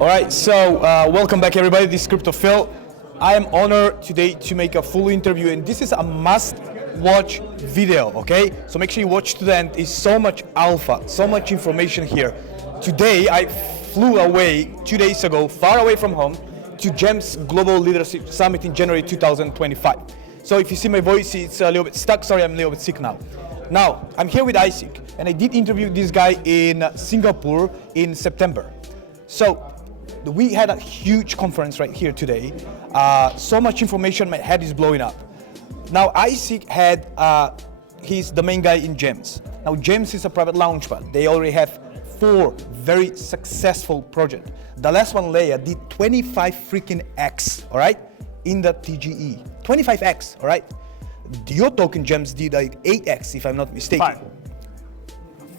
All right, so welcome back everybody, this is Crypto Phil. I am honored today to make a full interview, and this is a must-watch video, okay? So make sure you watch to the end. It's so much alpha, so much information here. Today, I flew away 2 days ago, far away from home, to GEMS Global Leadership Summit in January 2025. So if you see my voice, it's a little bit stuck. Sorry, I'm a little bit sick now. Now, I'm here with Isaac, and I did interview this guy in Singapore in September. So, we had a huge conference right here today. So much information, my head is blowing up. Now, Isaac he's the main guy in GEMS. Now, GEMS is a private launchpad. They already have 4 very successful projects. The last one, Leia, did 25 freaking X, all right, in the TGE. 25X, all right? Your token, GEMS, did like 8X, if I'm not mistaken.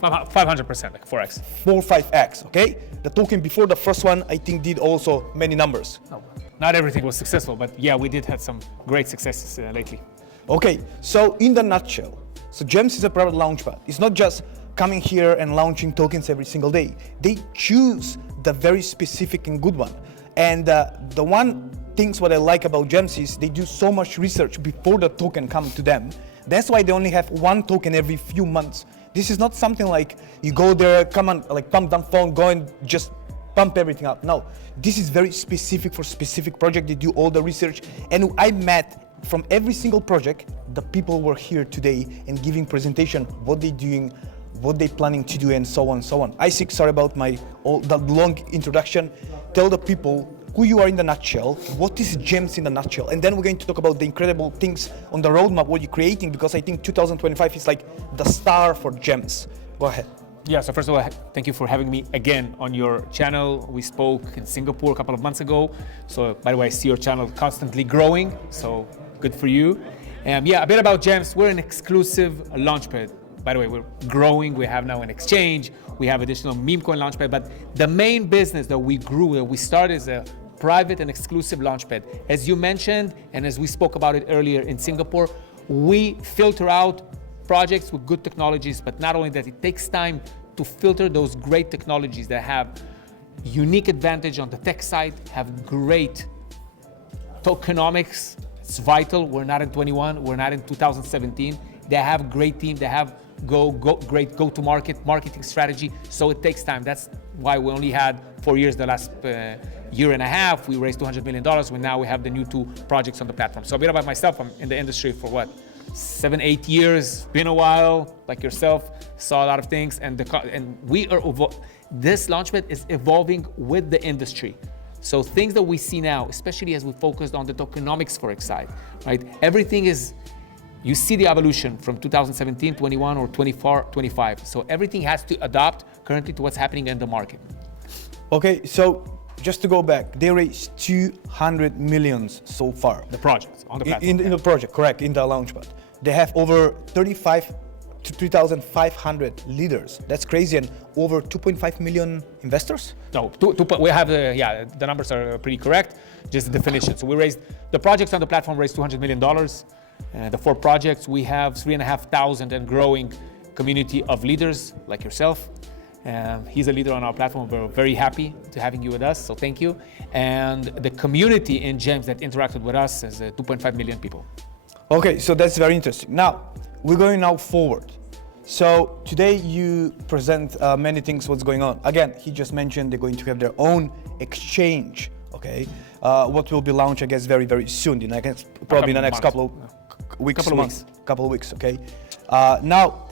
500%, like 4x. 5X, okay? The token before the first one, I think, did also many numbers. No, not everything was successful, but yeah, we did have some great successes lately. Okay, so in the nutshell, so GEMS is a private launchpad. It's not just coming here and launching tokens every single day. They choose the very specific and good one. And the one things what I like about GEMS is they do so much research before the token comes to them. That's why they only have 1 token every few months. This is not something like you go there, come on, like pump down phone, go and just pump everything up. No, this is very specific for specific project. They do all the research. And I met from every single project, the people were here today and giving presentation, what they're doing, what they're planning to do, and so on and so on. Isaac, sorry about the long introduction. Tell the people who you are in the nutshell, what is GEMS in the nutshell, and then we're going to talk about the incredible things on the roadmap, what you're creating, because I think 2025 is like the star for GEMS. Go ahead. Yeah, so first of all, thank you for having me again on your channel. We spoke in Singapore a couple of months ago. So by the way, I see your channel constantly growing, so good for you. Yeah, a bit about GEMS. We're an exclusive launchpad. By the way, we're growing. We have now an exchange. We have additional meme coin launchpad, but the main business that we grew, that we started is a private and exclusive launchpad. As you mentioned, and as we spoke about it earlier in Singapore, we filter out projects with good technologies, but not only that, it takes time to filter those great technologies that have unique advantage on the tech side, have great tokenomics. It's vital. We're not in 21, we're not in 2017. They have great team, they have great go-to-market marketing strategy, so it takes time. That's why we only had 4 years, the last year and a half. We raised $200 million, and now we have the new 2 projects on the platform. So a bit about myself, I'm in the industry for what, 7-8 years, been a while, like yourself, saw a lot of things, and this launchpad is evolving with the industry. So things that we see now, especially as we focused on the tokenomics for Excite, right? Everything is, you see the evolution from 2017, 21, or 24, 25. So everything has to adapt currently to what's happening in the market. Okay, so just to go back, they raised 200 millions so far. The project on the platform. In the project, correct, in the launchpad. They have over 35 to 3,500 leaders. That's crazy, and over 2.5 million investors? No, we have, the numbers are pretty correct, just the definition. So the projects on the platform raised $200 million. The 4 projects, we have 3,500 and growing community of leaders like yourself. He's a leader on our platform. We're very happy to having you with us, so thank you. And the community in GEMS that interacted with us is 2.5 million people. Okay, so that's very interesting. Now, we're going now forward. So today you present many things, what's going on. Again, he just mentioned they're going to have their own exchange, okay? What will be launched, I guess, very, very soon. Probably in the next couple of weeks, okay? Now,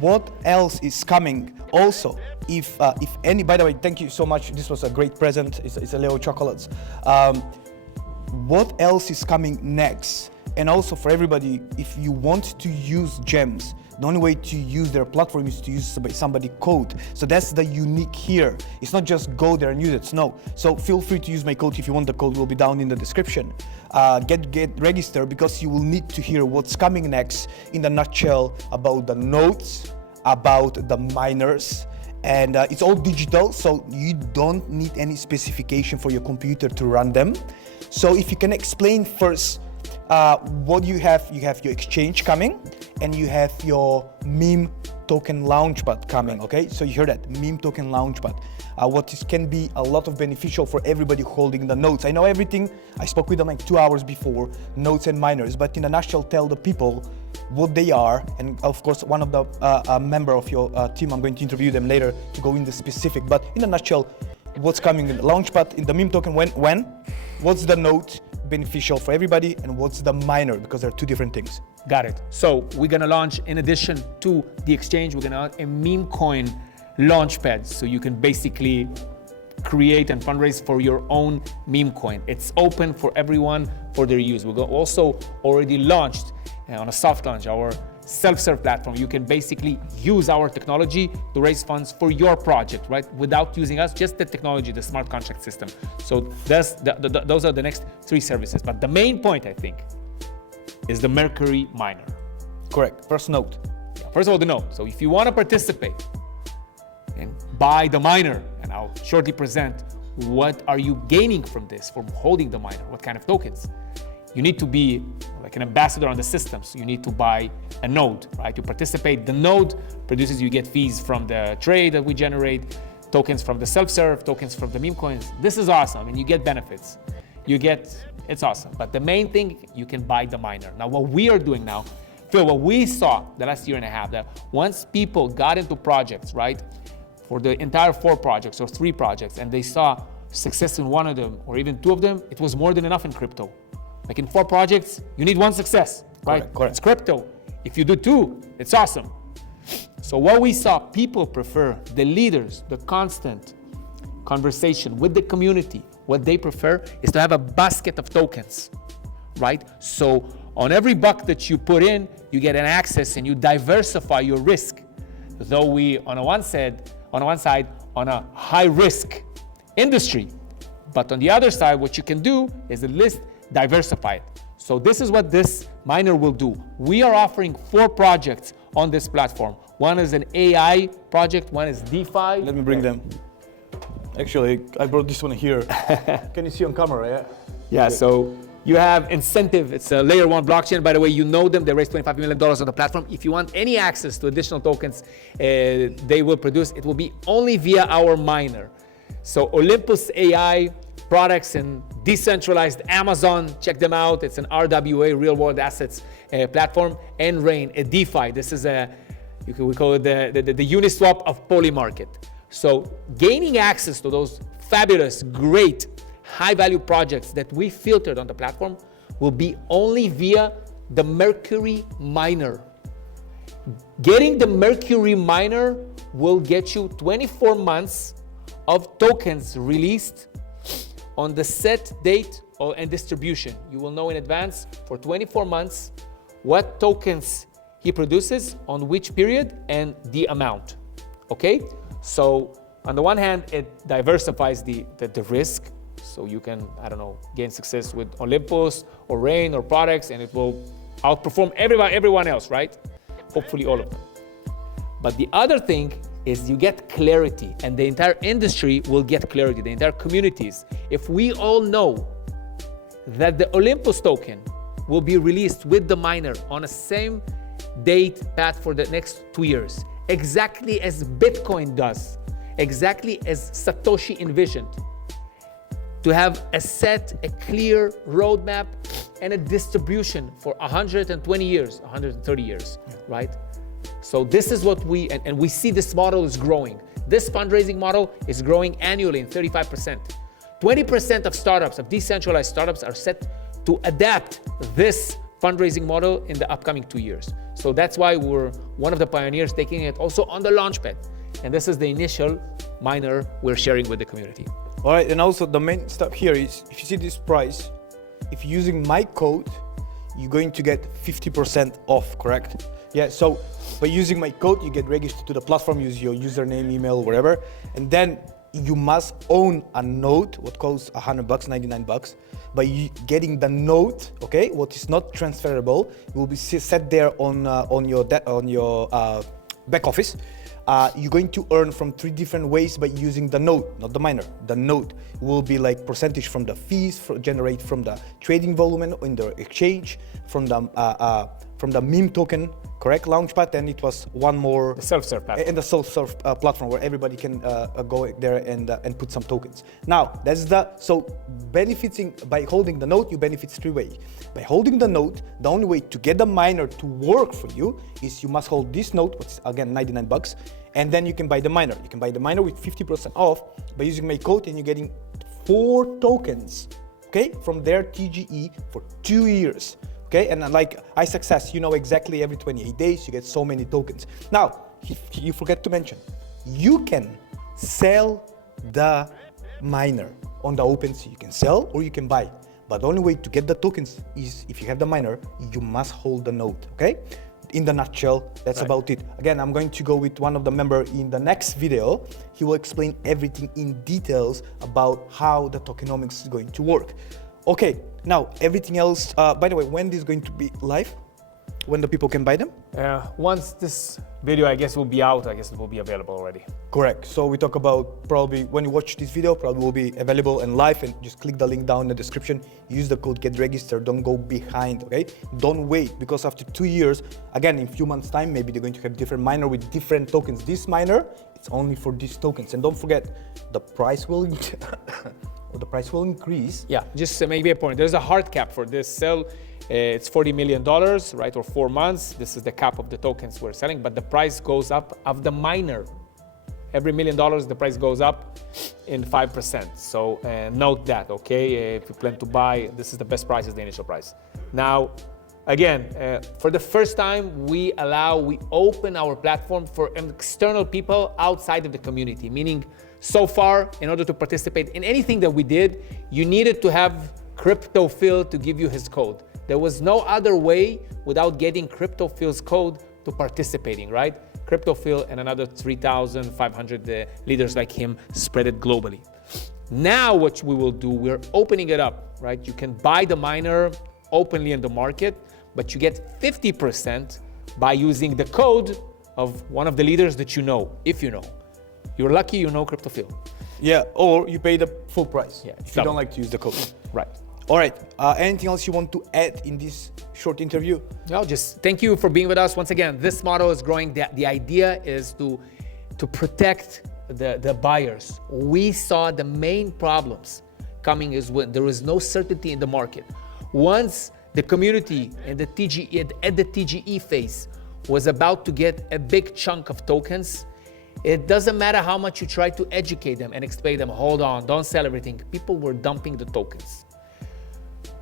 what else is coming? Also, if any, by the way, thank you so much. This was a great present. It's a little chocolates. What else is coming next? And also for everybody, if you want to use GEMS, the only way to use their platform is to use somebody code. So that's the unique here. It's not just go there and use it, no. So feel free to use my code if you want. The code will be down in the description. Get registered, because you will need to hear what's coming next in the nutshell about the nodes, about the miners, and it's all digital, so you don't need any specification for your computer to run them. So if you can explain first what you have your exchange coming, and you have your meme token launchpad coming, okay? So you heard that, meme token launchpad. Can be a lot of beneficial for everybody holding the nodes. I know everything, I spoke with them like 2 hours before, nodes and miners, but in a nutshell, tell the people what they are, and of course, one of the member of your team, I'm going to interview them later to go into specific, but in a nutshell, what's coming in the launchpad, in the meme token, when, what's the node beneficial for everybody, and what's the miner, because they're two different things. Got it. So we're gonna launch, in addition to the exchange, we're gonna launch a meme coin launchpad. So you can basically create and fundraise for your own meme coin. It's open for everyone for their use. We're also already launched on a soft launch, our self-serve platform. You can basically use our technology to raise funds for your project, right? Without using us, just the technology, the smart contract system. So those are the next 3 services. But the main point, I think, is the Mercury miner. Correct, first node. First of all, the node. So if you want to participate and buy the miner, and I'll shortly present what are you gaining from this, from holding the miner, what kind of tokens. You need to be like an ambassador on the system, so you need to buy a node, right? You participate, the node produces, you get fees from the trade that we generate, tokens from the self-serve, tokens from the meme coins. This is awesome, and you get benefits. It's awesome. But the main thing, you can buy the miner. Now, what we are doing now, Phil, what we saw the last year and a half, that once people got into projects, right, for the entire 4 projects or 3 projects, and they saw success in one of them or even 2 of them, it was more than enough in crypto. Like in 4 projects, you need 1 success, right? Correct. It's crypto. If you do 2, it's awesome. So what we saw, people prefer, the leaders, the constant conversation with the community, what they prefer is to have a basket of tokens, right? So on every buck that you put in, you get an access and you diversify your risk. Though we, on one side, on a high risk industry, but on the other side, what you can do is at least diversify it. So this is what this miner will do. We are offering 4 projects on this platform. One is an AI project, one is DeFi. Let me bring them. Actually, I brought this one here. Can you see on camera, yeah? Yeah, so you have Incentive. It's a layer 1 blockchain. By the way, you know them. They raised $25 million on the platform. If you want any access to additional tokens they will produce, it will be only via our miner. So Olympus AI products and decentralized Amazon, check them out. It's an RWA, real world assets platform, and Rain, a DeFi. This is we call it the Uniswap of Polymarket. So gaining access to those fabulous, great, high-value projects that we filtered on the platform will be only via the Mercury miner. Getting the Mercury miner will get you 24 months of tokens released on the set date and distribution. You will know in advance for 24 months what tokens he produces on which period and the amount, okay? So on the one hand, it diversifies the risk. So you can, gain success with Olympus or Rain or products, and it will outperform everyone else, right? Hopefully all of them. But the other thing is you get clarity, and the entire industry will get clarity, the entire communities. If we all know that the Olympus token will be released with the miner on a same date path for the next 2 years, exactly as Bitcoin does, exactly as Satoshi envisioned, to have a clear roadmap and a distribution for 120 years, 130 years, right? So this is what and we see this model is growing. This fundraising model is growing annually in 35%. 20% of startups, of decentralized startups, are set to adapt this fundraising model in the upcoming 2 years. So that's why we're one of the pioneers taking it also on the launchpad. And this is the initial miner we're sharing with the community. All right, and also the main step here is, if you see this price, if you're using my code, you're going to get 50% off, correct? Yeah, so by using my code, you get registered to the platform, use your username, email, whatever, and then you must own a node, what costs $100, $99. By getting the node, okay, what is not transferable, will be set there on your back office. You're going to earn from 3 different ways by using the node, not the miner. The node will be like percentage from the fees generate from the trading volume in the exchange, from the meme token correct? Launchpad, and it was one more. The self-serve platform. And the self-serve platform where everybody can go there and put some tokens. Now, so benefiting by holding the node, you benefit three ways. By holding the node, the only way to get the miner to work for you is you must hold this node, which is again $99, and then you can buy the miner. You can buy the miner with 50% off by using my code, and you're getting 4 tokens, okay, from their TGE for 2 years. Okay, and like iSuccess, you know exactly every 28 days you get so many tokens. Now, you forget to mention, you can sell the miner on the OpenSea. You can sell or you can buy, but the only way to get the tokens is if you have the miner, you must hold the node. Okay, in the nutshell, that's right. About it. Again, I'm going to go with one of the members in the next video. He will explain everything in details about how the tokenomics is going to work. Okay, now everything else, by the way, when this is going to be live? When the people can buy them? Once this video, I guess, will be out, I guess it will be available already. Correct. So we talk about probably when you watch this video, probably will be available and live, and just click the link down in the description. Use the code GETREGISTERED. Don't go behind, okay? Don't wait, because after 2 years, again, in a few months' time, maybe they're going to have different miner with different tokens. This miner, it's only for these tokens. And don't forget, the price will increase. Yeah, just maybe a point. There's a hard cap for this sell. It's $40 million, right, or 4 months. This is the cap of the tokens we're selling, but the price goes up of the miner. Every $1 million, the price goes up in 5%. So note that, okay? If you plan to buy, this is the best price, is the initial price. Now, again, for the first time, we open our platform for external people outside of the community, meaning so far, in order to participate in anything that we did, you needed to have CryptoPhil to give you his code. There was no other way without getting CryptoPhil's code to participating, right? CryptoPhil and another 3,500 leaders like him spread it globally. Now what we will do, we're opening it up, right? You can buy the miner openly in the market, but you get 50% by using the code of one of the leaders that you know, if you know. You're lucky you know CryptoPhil. Yeah, or you pay the full price, yeah, if you don't like to use the code. Right. All right, anything else you want to add in this short interview? No, just thank you for being with us. Once again, this model is growing. The idea is to protect the buyers. We saw the main problems coming is when there is no certainty in the market. Once the community and the TGE, at the TGE phase, was about to get a big chunk of tokens, it doesn't matter how much you try to educate them and explain them, hold on, don't sell everything. People were dumping the tokens.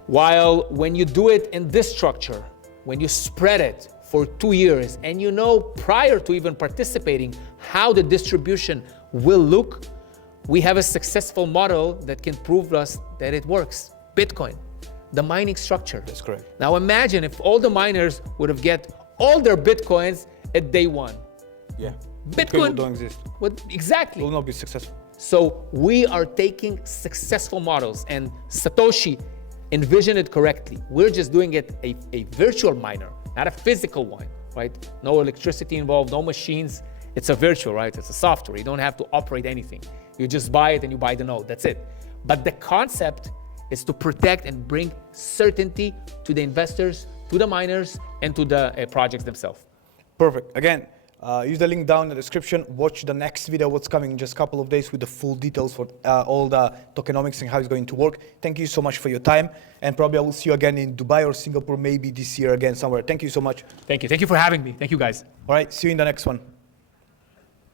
While when you do it in this structure, when you spread it for 2 years and you know prior to even participating how the distribution will look, we have a successful model that can prove us that it works. Bitcoin, the mining structure. That's correct. Now imagine if all the miners would have get all their Bitcoins at day one. Yeah. Bitcoin don't exist. Exactly. Will not be successful. So we are taking successful models, and Satoshi envisioned it correctly. We're just doing it a virtual miner, not a physical one, right? No electricity involved, no machines. It's a virtual, right? It's a software. You don't have to operate anything. You just buy it and you buy the node. That's it. But the concept is to protect and bring certainty to the investors, to the miners, and to the projects themselves. Perfect. Again, use the link down in the description. Watch the next video, what's coming in just a couple of days with the full details for all the tokenomics and how it's going to work. Thank you so much for your time. And probably I will see you again in Dubai or Singapore, maybe this year again somewhere. Thank you so much. Thank you. Thank you for having me. Thank you, guys. All right. See you in the next one.